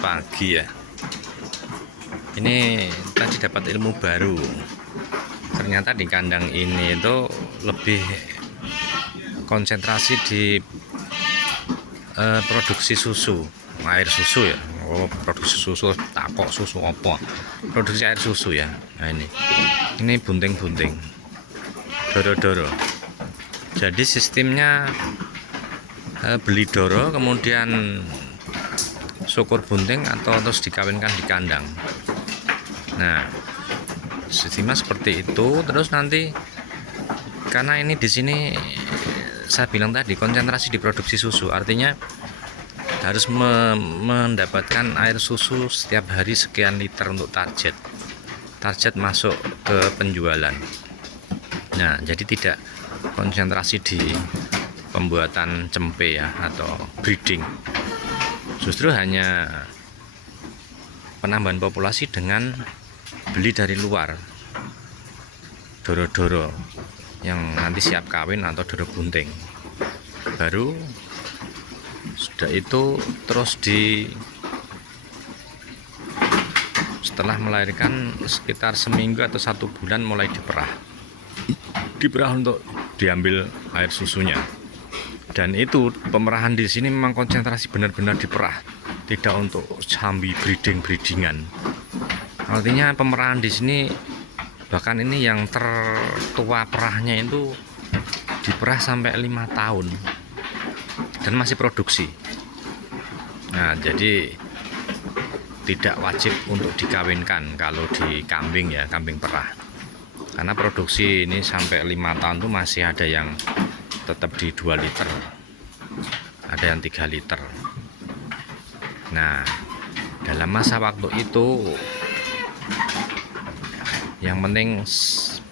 pagi ya. Ini tadi dapat ilmu baru. Ternyata di kandang ini itu lebih konsentrasi di produksi susu, air susu ya. Oh, produksi susu, takok susu apa? Produksi air susu ya. Nah ini bunting-bunting, doro-doro. Jadi sistemnya beli doro, kemudian syukur bunting atau terus dikawinkan di kandang. Nah, sistemnya seperti itu. Terus nanti karena ini di sini saya bilang tadi konsentrasi di produksi susu, artinya harus mendapatkan air susu setiap hari sekian liter untuk target masuk ke penjualan. Nah, jadi tidak konsentrasi di pembuatan cempe ya atau breeding. Justru hanya penambahan populasi dengan beli dari luar, doro-doro yang nanti siap kawin atau doro bunting. Baru sudah itu terus setelah melahirkan sekitar seminggu atau 1 bulan mulai diperah untuk diambil air susunya. Dan itu pemerahan di sini memang konsentrasi benar-benar diperah, tidak untuk sambil breedingan. Artinya pemerahan di sini bahkan ini yang tertua perahnya itu diperah sampai 5 tahun dan masih produksi. Nah, jadi tidak wajib untuk dikawinkan kalau di kambing ya, kambing perah. Karena produksi ini sampai 5 tahun tuh masih ada yang tetap di 2 liter, ada yang 3 liter. Nah, dalam masa waktu itu yang penting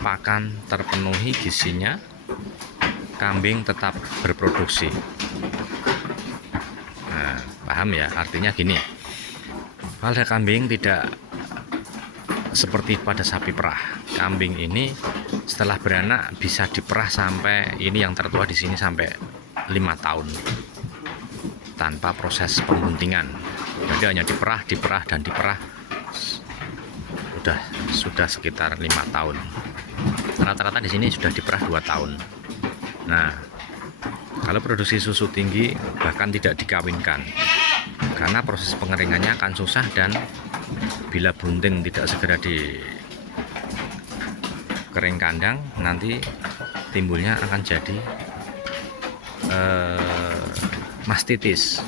pakan terpenuhi gizinya, kambing tetap berproduksi. Nah, paham ya? Artinya gini, pada kambing tidak seperti pada sapi perah. Kambing ini setelah beranak bisa diperah sampai ini yang tertua di sini sampai 5 tahun tanpa proses pembuntingan. Jadi hanya diperah dan diperah sudah sekitar 5 tahun. Rata-rata di sini sudah diperah 2 tahun. Nah, kalau produksi susu tinggi bahkan tidak dikawinkan karena proses pengeringannya akan susah, dan bila bunting tidak segera di kering kandang nanti timbulnya akan jadi mastitis.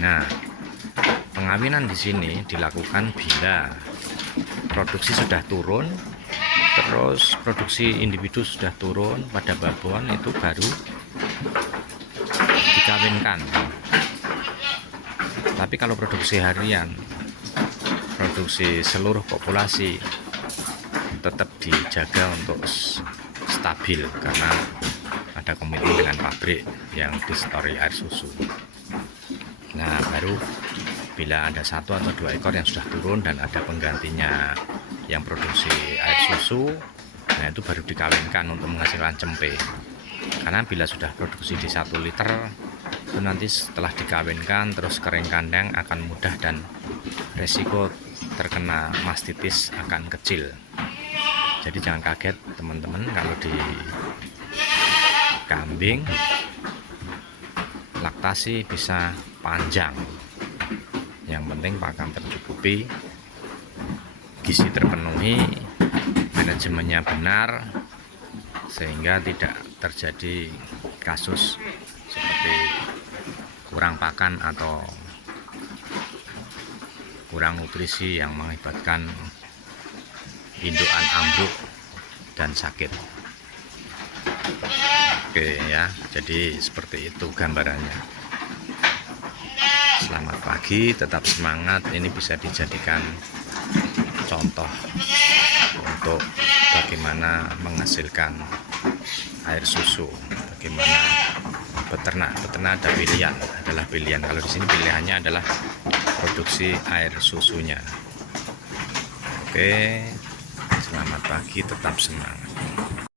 Nah, pengawinan di sini dilakukan bila produksi sudah turun, terus produksi individu sudah turun pada babon, itu baru dikawinkan. Tapi kalau produksi harian, produksi seluruh populasi tetap dijaga untuk stabil karena ada komitmen dengan pabrik yang distori air susu. Nah, baru bila ada 1 atau 2 ekor yang sudah turun dan ada penggantinya yang produksi air susu, nah itu baru dikawinkan untuk menghasilkan cempe. Karena bila sudah produksi di 1 liter, itu nanti setelah dikawinkan terus kering kandang akan mudah dan resiko terkena mastitis akan kecil. Jadi jangan kaget teman-teman kalau di kambing laktasi bisa panjang. Yang penting pakan tercukupi, gizi terpenuhi, manajemennya benar, sehingga tidak terjadi kasus seperti kurang pakan atau kurang nutrisi yang mengakibatkan indukan ambruk dan sakit. Oke ya, jadi seperti itu gambarannya. Selamat pagi, tetap semangat. Ini bisa dijadikan contoh untuk bagaimana menghasilkan air susu, bagaimana beternak ada pilihan, kalau di sini pilihannya adalah produksi air susunya. Oke, selamat pagi, tetap semangat.